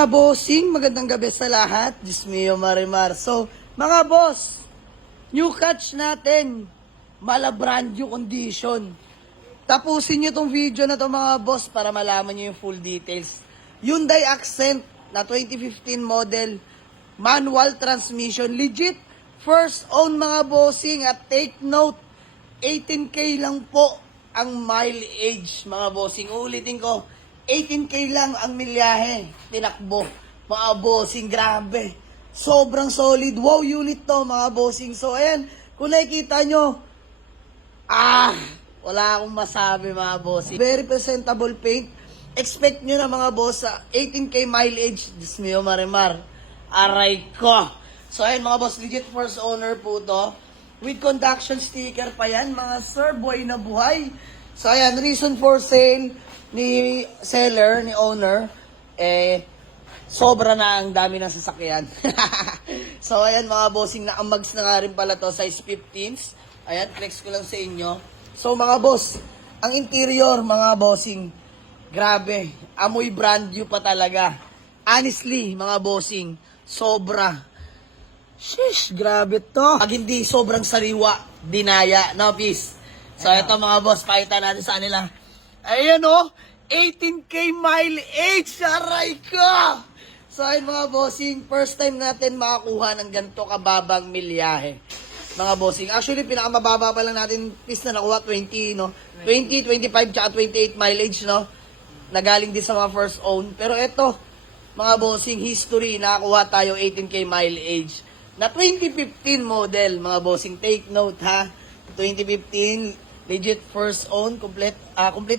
Mga bossing, magandang gabi sa lahat. Dismio Marimar. So, mga boss, new catch natin. Mala brand new condition. Tapusin nyo tong video na to mga boss para malaman nyo yung full details. Hyundai Accent na 2015 model. Manual transmission. Legit. First own mga bossing. At take note, 18K lang po ang mileage mga bossing. Ulitin ko, 18K lang ang milyahe. Tinakbo. Mga bossing, grabe. Sobrang solid. Wow unit to mga bossing. So ayan, kung nakikita nyo, wala akong masabi mga bossing. Very presentable paint. Expect nyo na mga boss sa 18K mileage. Dismio Marimar. Aray ko. So ayan mga boss, legit first owner po to. With conduction sticker pa yan, mga sir, boy na buhay. So ayan, reason for sale ni seller, ni owner, sobra na ang dami ng sasakyan. So ayan mga bossing, nakamags na nga rin pala to, size 15s. Ayan, flex ko lang sa inyo. So mga boss, ang interior mga bossing, grabe, amoy brand new pa talaga. Honestly mga bossing, sobra. Shish, grabe to. Pag hindi sobrang sariwa, dinaya. No, peace. So, ito mga boss, pakita natin sa kanila. Ayan o, 18K mileage. Aray ko! So, ayun mga bossing, first time natin makakuha ng ganito kababang milyahe. Mga bossing. Actually, pinakamababa pa lang natin is na nakuha 20, no? 20, 25, tsaka 28 mileage, no? Nagaling din sa mga first own. Pero ito, mga bossing, history, nakakuha tayo 18K mileage. Na 2015 model, mga bossing, take note ha. 2015, legit first own, complete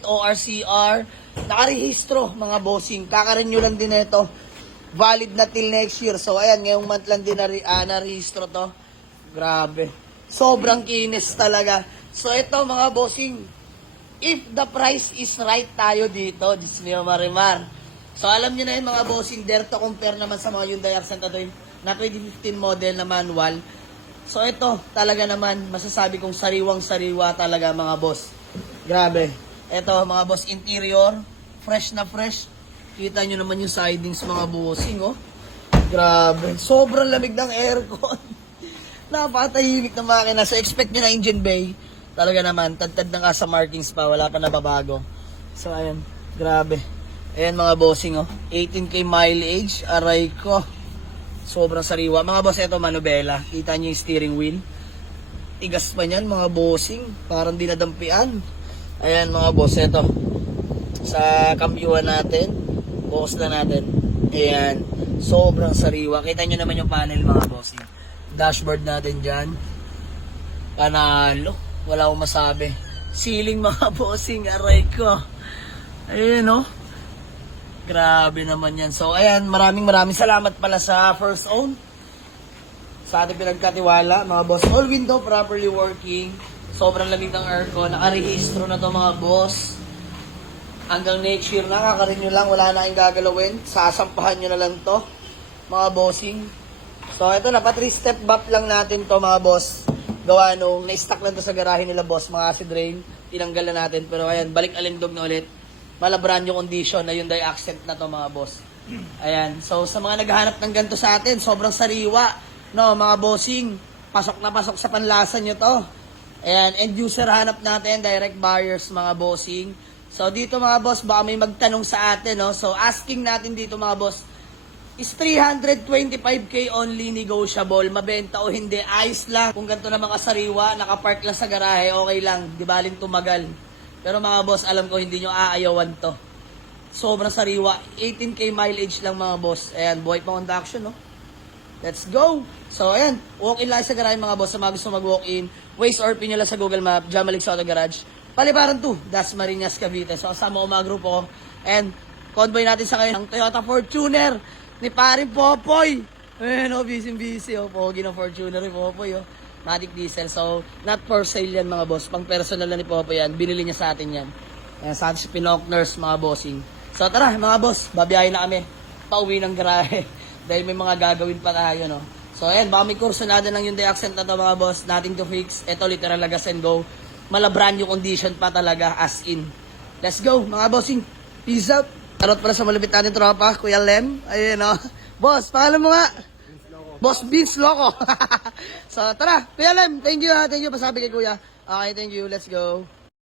ORCR, nakarehistro, mga bossing. Kakarenew lang din ito. Valid na till next year. So ayan, ngayong month lang din narehistro to. Grabe. Sobrang kinis talaga. So ito mga bossing, if the price is right tayo dito, Dismio Marimar. So alam niyo na yun mga bossing, dare to compare naman sa mga Hyundai Accent na 2015 model na manual. So ito, talaga naman, masasabi kong sariwang-sariwa talaga mga boss. Grabe. Ito mga boss, interior, fresh na fresh. Kita nyo naman yung sidings mga bossing, oh. Grabe. Sobrang lamig ng aircon. Napatahimik na makina. So expect nyo na engine bay. Talaga naman, tad-tad na nga sa markings pa, wala pa nababago. So ayan, grabe. Ayan mga bossing, oh. 18K mileage, aray ko. Sobrang sariwa. Mga boss, ito manubela. Kita nyo yung steering wheel. Tigas pa niyan, mga bossing. Parang dinadampian. Ayan, mga boss, ito. Sa kambyuhan natin. Focus na natin. Ayan. Sobrang sariwa. Kita nyo naman yung panel, mga bossing. Dashboard natin dyan. Panalo. Wala akong masabi. Ceiling, mga bossing. Aray ko. Ayan, oh. Grabe naman yan. So, ayan, maraming salamat pala sa first own. Sa ating pinagkatiwala, mga boss. All window properly working. Sobrang lamig ng aircon. Nakarehistro na to mga boss. Hanggang next year na, kakarenew lang. Wala na kayong gagalawin. Sasampahan nyo na lang to, mga bossing. So, ito na, pa 3-step bump lang natin to mga boss. Gawa nung na-stack lang to sa garahe nila boss. Mga acid rain. Tinanggal na natin. Pero ayan, balik alindog na ulit. Mala brand new condition na Hyundai Accent na to mga boss. Ayan. So sa mga naghahanap ng ganito sa atin, sobrang sariwa. No, mga bossing, pasok na pasok sa panlasa nyo to. Ayan, end user hanap natin, direct buyers mga bossing. So dito mga boss, baka may magtanong sa atin, no. So asking natin dito mga boss, is 325K only negotiable, mabenta o hindi, ayos lang. Kung ganito naman kasariwa, nakapark lang sa garahe, okay lang, di baling tumagal. Pero mga boss, alam ko hindi nyo aayawan to. Sobrang sariwa. 18K mileage lang mga boss. Ayan, buhay pa conduction, no? Let's go! So, ayan. Walk-in lang sa garage mga boss. Sa mga gusto mag-walk-in. Waze or pin nyo lang sa Google Map. Jamalig sa Auto Garage. Palibaran 2. Dasmariñas, Cavite. So, kasama ko mga grupo ko. And, convoy natin sa kayo ng Toyota Fortuner ni Paring Popoy. Ayan, oh, busy-busy. Oh, pogi ng Fortuner ni Popoy, oh. Matic diesel. So, not for sale yan mga boss. Pang personal na ni Popoy yan. Binili niya sa atin yan. Ayan, sa atin si Pinok Nurse mga bossing. So, tara mga boss. Babiyahin na kami. Pauwi ng garahe. Dahil may mga gagawin pa tayo, no? So, ayan. Baka may kurso natin ng Hyundai Accent na to mga boss. Nothing to fix. Ito literal lagas and go. Mala brand new condition pa talaga as in. Let's go mga bossing. Peace out. Tarot pala sa malupit natin tropa, Kuya Lem. Ayun o. Boss, pangalan mo nga? Boss Vince Loco. So tara, Kuya Lem, thank you ha. Thank you pasabi kay Kuya. Okay, thank you. Let's go.